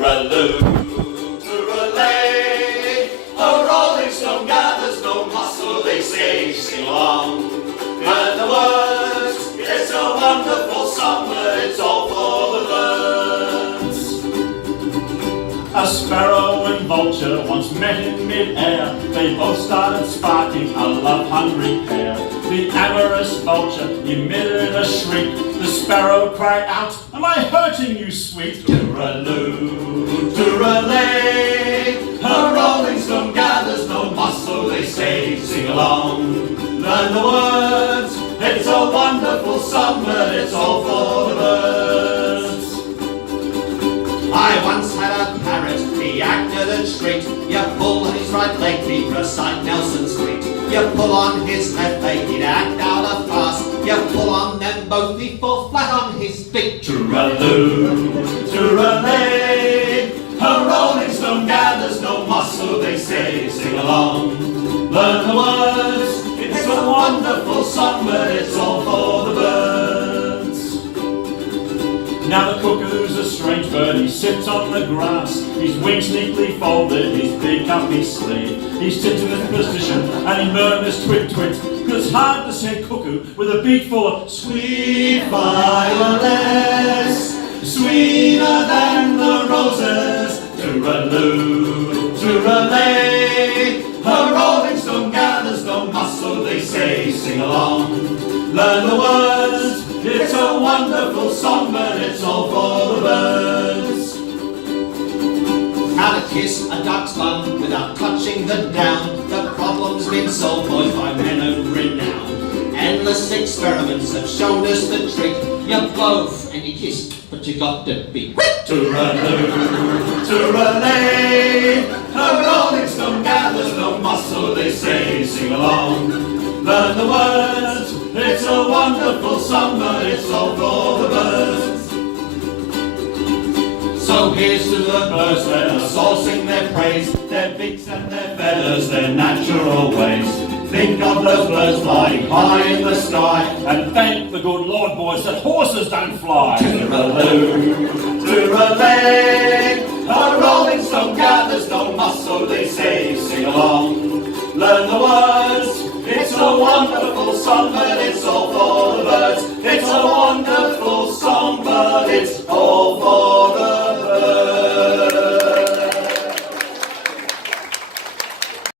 Tooraloo, tooralay, a rolling stone gathers no muscle, they say, sing along. And the words, it's a wonderful song, but it's all for the birds. A sparrow and vulture once met in mid-air. They both started sparking a love-hungry pair. The amorous vulture emitted a shriek. The sparrow cried out, "Am I hurting you, sweet?" Tooraloo, tooralay, a rolling stone gathers no muscle, they say, sing along. Learn the words, it's a wonderful song, but it's all for the birds. I once had a parrot, he acted and shrieked. You pull on his right leg, he'd recite Nelson's Creed. You pull on his left leg, he'd act out a farce. You pull on them both, he'd fall flat on his feet. Tooraloo, tooralay, a rolling stone gathers no muscle, they say, sing along. Learn the words, it's a wonderful song, but it's all for the birds. Now the cuckoo's a strange bird, he sits on the grass. His wings neatly folded, his beak up his sleeve. He's sitting in position and he murmurs twit twit. Cause it's hard to say cuckoo with a beak full of sweet violets, sweeter than the roses. Tooraloo, tooralay, a rolling stone gathers no muscle, they say, sing along. Learn the words, it's a wonderful song, but it's all for the birds. How to kiss a duck's bum without touching the down. The problem's been solved, boys, by men of renown. Endless experiments have shown us the trick. You both and you kiss, but you got to be quick. Tooraloo, tooralay, a rolling stone gathers no muscle, they say, sing along. Learn the words, it's a wonderful song, but it's all for the birds. So here's to the birds, let us all sing their praise. Their beaks and their feathers, their natural ways. Think of those birds flying high in the sky, and thank the good Lord, boys, that horses don't fly. Tooraloo, tooralay, a rolling stone gathers no muscle, they say, sing along. Learn the words, it's a wonderful song.